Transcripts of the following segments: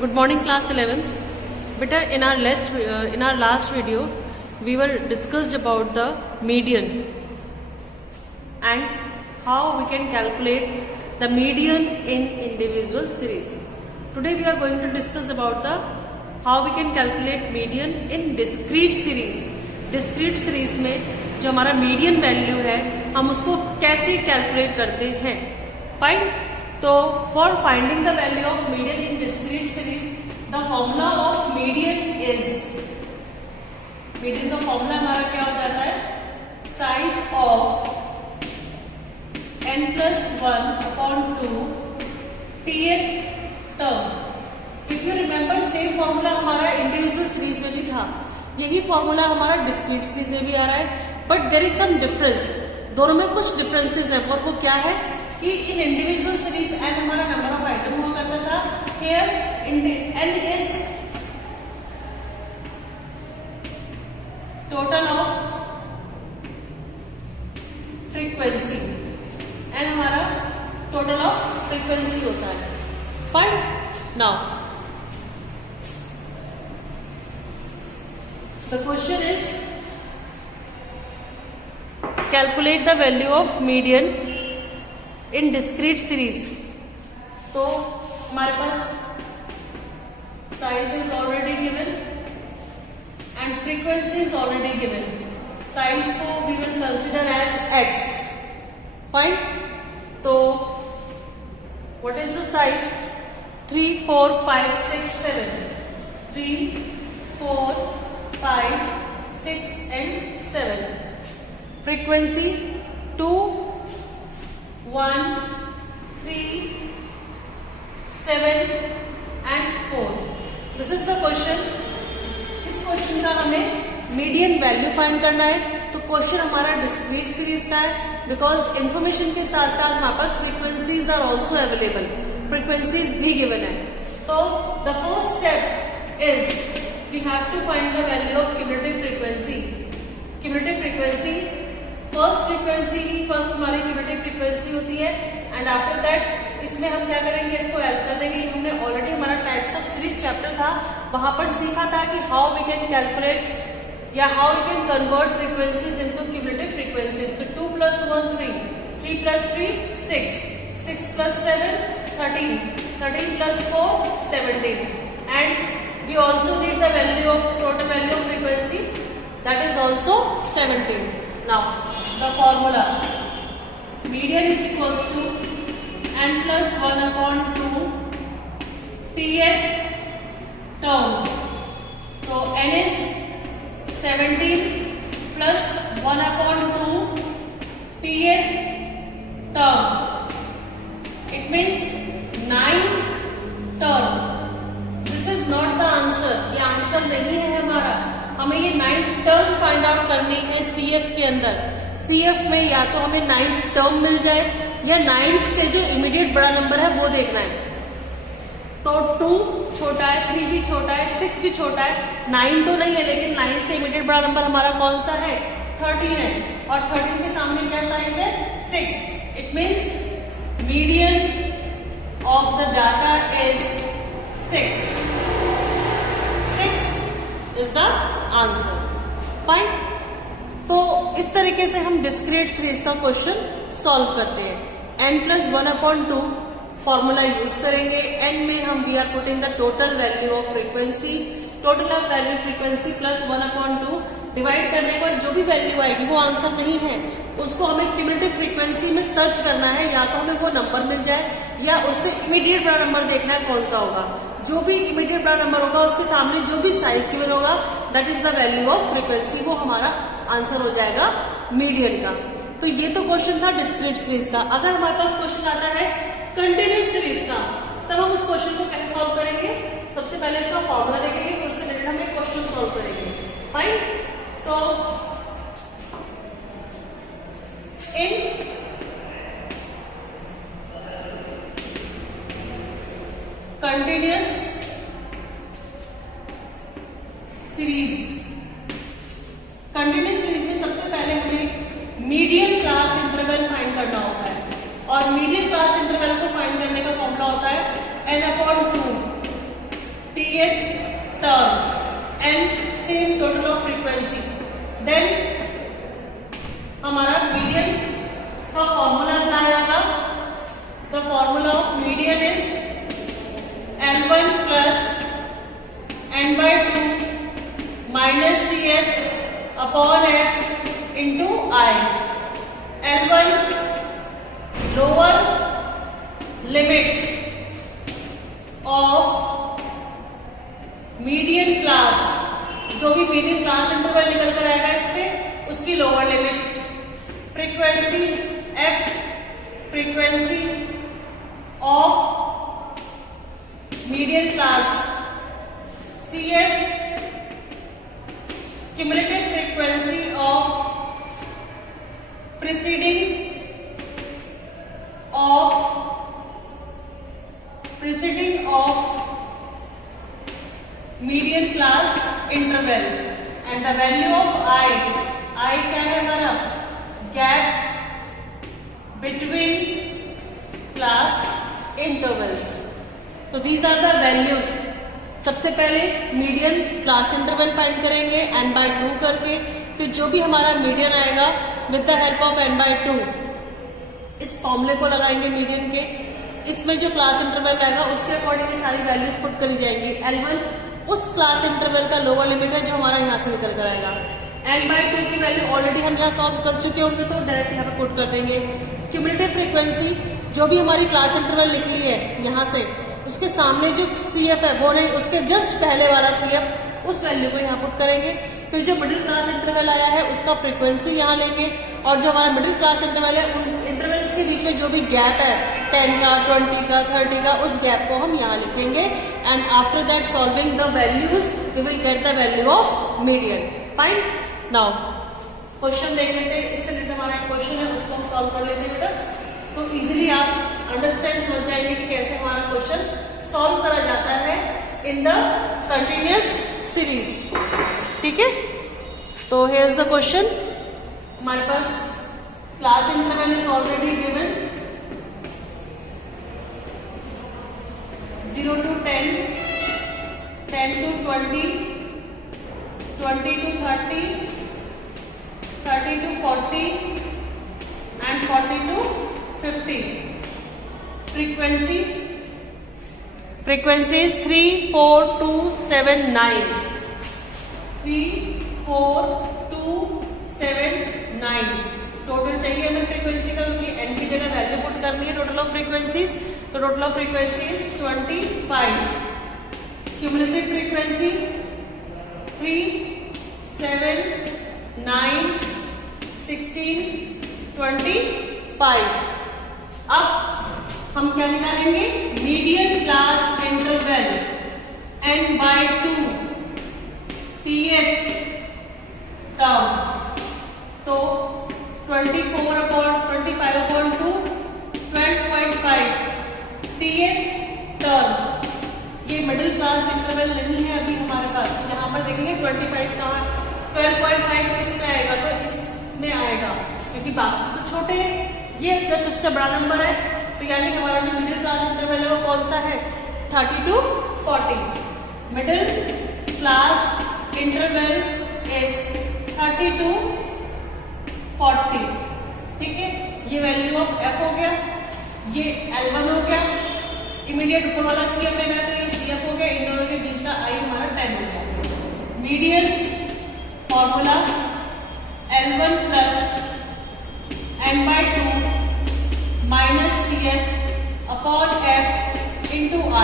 Good morning, class 11th. Beta, in our last video, we were discussed about the median and how we can calculate the median in individual series. Today we are going to discuss about the how we can calculate median in discrete series. Discrete series में जो हमारा median value है हम उसको कैसे calculate करते हैं. Fine. तो for finding the value of median in discrete series, the formula of median is, median का formula हमारा क्या हो जाता है, size of n plus 1 upon 2 tth term. If you remember, same formula हमारा individual series में भी था, यही formula हमारा discrete series में भी आ रहा है, but there is some difference. दोनों में कुछ differences हैं, और वो क्या है कि इन इंडिविजुअल सीरीज n हमारा नंबर ऑफ आइटम हुआ करता था, here n is total of frequency, n हमारा टोटल ऑफ फ्रीक्वेंसी होता है. Fine. Now the question is calculate the value of median in discrete series. तो हमारे पास size is already given and frequency is already given. Size को we will consider as x. Fine. तो what is the size? 3, 4, 5, 6, 7. 3, 4, 5, 6 and 7. Frequency 2, 1, 3, 7 and 4. This is the question. इस question का हमें median value find करना है. तो question हमारा discrete series का है, बिकॉज इंफॉर्मेशन के साथ साथ हमारे पास frequencies are also available. Frequencies भी गिवन है. तो the first step is we have to find the value of cumulative frequency. Cumulative frequency first हमारी क्यूमुलेटिव फ्रीक्वेंसी होती है, एंड आफ्टर दैट इसमें हम क्या करेंगे, इसको ऐड कर देंगे. हमने ऑलरेडी हमारा टाइप्स ऑफ सीरीज चैप्टर था, वहां पर सीखा था कि हाउ वी कैन कैलकुलेट या how we can convert frequencies into cumulative frequencies. तो 2 plus 1 3, 3 plus 3 6, 6 plus 7 13, 13 plus 4 17, and we also need the value of total value of frequency, that is also 17. Now the formula median is equals to n plus 1 upon 2 tth term. So n is 17 plus 1 upon 2 tth term. It means 9th term. This is not the answer. ये answer नहीं है हमारा. हमें ये 9th term find out करनी है CF के अंदर. CF में या तो हमें 9th टर्म मिल जाए या 9th से जो इमीडिएट बड़ा नंबर है वो देखना है. तो 2 छोटा है, 3 भी छोटा है, 6 भी छोटा है, 9 तो नहीं है, लेकिन 9 से इमीडिएट बड़ा नंबर हमारा कौन सा है? 13 है. और 13 के सामने क्या साइज है? 6. It means median of the data is 6. 6 is the answer. Fine. तो इस तरीके से हम डिस्क्रीट सीरीज का क्वेश्चन सॉल्व करते हैं. n plus 1 upon 2 formula use करेंगे. n में हम we are putting the total value of frequency, total of value frequency plus 1 upon 2. Divide करने के बाद जो भी वैल्यू आएगी वो आंसर नहीं है, उसको हमें क्यूमुलेटिव फ्रीक्वेंसी में सर्च करना है. या तो हमें वो नंबर मिल जाए या उससे इमीडिएट बड़ा नंबर देखना है कौन सा होगा. जो भी इमीडिएट बड़ा नंबर होगा उसके सामने जो भी साइज गिवन होगा that is the value of frequency, वो हमारा आंसर हो जाएगा मीडियन का. तो ये तो क्वेश्चन था डिस्क्रीट सीरीज का. अगर हमारे पास क्वेश्चन आता है कंटिन्यूस सीरीज का, तब हम उस क्वेश्चन को कैसे सॉल्व करेंगे? सबसे पहले इसका फॉर्मूला देखेंगे, फिर उससे रिलेटेड हम एक क्वेश्चन सॉल्व करेंगे. फाइन. तो in continuous series, continuous series में सबसे पहले हमें मीडियन क्लास इंटरवल फाइंड करना होता है. और मीडियन क्लास इंटरवल को फाइंड करने का फॉर्मूला होता है n/2. th term and same total of frequency. Then हमारा मीडियन का फॉर्मूला क्या आएगा? The formula of median is L1 plus n/2 minus CF upon F into I. L1 lower limit of median class, जो भी median class interval निकल कर आएगा इससे, उसकी lower limit, frequency F, frequency of median class, C F cumulative frequency of preceding of median class interval, and the value of I क्या है हमारा? Gap between class intervals. तो दीज आर द वैल्यूज. सबसे पहले median class interval find करेंगे n/2 करके, फिर जो भी हमारा मीडियन आएगा with the help of n/2 इस फॉर्मूले को लगाएंगे मीडियन के. इसमें जो क्लास इंटरवल आएगा उसके अकॉर्डिंग ये सारी वैल्यूज पुट करी जाएंगी. L1 उस क्लास इंटरवल का लोअर लिमिट है जो हमारा यहाँ से निकल कर आएगा. n/2 की वैल्यू ऑलरेडी हम यहाँ सॉल्व कर चुके होंगे तो डायरेक्ट यहाँ पे पुट कर देंगे. क्यूमुलेटिव फ्रीक्वेंसी जो भी हमारी क्लास इंटरवल निकली है यहाँ से, उसके सामने जो CF है वो नहीं, उसके जस्ट पहले वाला CF, उस वैल्यू को यहाँ पुट करेंगे. फिर जो मिडिल क्लास इंटरवल आया है उसका फ्रीक्वेंसी यहाँ लेंगे, और जो हमारा मिडिल क्लास इंटरवल है उन इंटरवल के बीच में जो भी गैप है 10 का, 20 का, 30 का, उस गैप को हम यहाँ लिखेंगे. And after that solving the values we will get the value of median. Fine. Now question देख लेते हैं. इससे रिलेटेड हमारा एक क्वेश्चन है, उसको हम सॉल्व कर लेते हैं बेटा. तो इजीली आप अंडरस्टैंड समझ जाएंगे कि कैसे हमारा क्वेश्चन सॉल्व करा जाता है इन द कंटिन्यूअस सीरीज. ठीक है. तो हियर इज द क्वेश्चन. हमारे पास class interval is already given 0 to 10, 10 to 20, 20 to 30, 30 to 40 and 40 to 50. Frequency is 3, 4, 2, 7, 9. 3, 4, 2, 7, 9. Total चाहिए हमें फ्रीक्वेंसी का, क्योंकि n की जगह वैल्यू पुट करनी है टोटल ऑफ फ्रीक्वेंसीज. तो total of frequencies 25. Cumulative frequency 3, 7, 9, 16, 25. अब हम क्या निकालेंगे? Median class interval n/2 tth term. तो 24/25/2 12.5 tth टर्म. ये मिडिल क्लास इंटरवल नहीं है अभी हमारे पास. यहाँ पर देखेंगे 25 कहाँ, 12.5 इसमें आएगा, तो इसमें आएगा क्योंकि बाकी तो छोटे हैं. ये जस्ट उससे बड़ा नंबर है. तो यानी हमारा जो मिडिल क्लास इंटरवल है वो कौन सा है? 30 to 40. Middle class interval is 30 to 40. ठीक है. ये वैल्यू ऑफ f हो गया, ये L1 हो गया, इमीडिएट ऊपर वाला CF है तो ये CF हो गया, इन दोनों के बीच का I हमारा 10 हो गया. Median formula L1 plus n/2 minus CF upon F into I.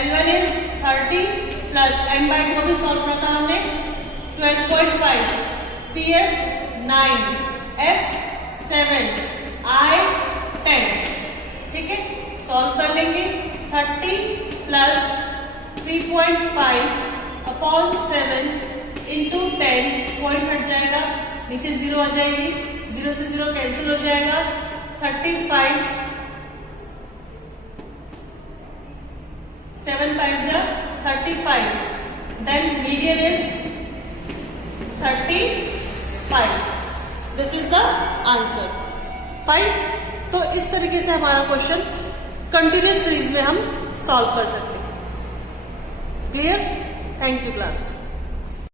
L1 is 30 plus n/2 को भी सॉल्व करता हमने 12.5, CF 9, F 7, I 10. ठीक है. सॉल्व कर लेंगे. 30 plus 3.5 upon 7 into 10, पॉइंट हट जाएगा, नीचे 0 आ जाएगी, 0 से 0 कैंसिल हो जाएगा. 35, 7 5 जा 35. Then median is 35. This is the answer. Fine. तो इस तरीके से हमारा क्वेश्चन कंटिन्यूअस सीरीज में हम सॉल्व कर सकते हैं. क्लियर? Thank you class.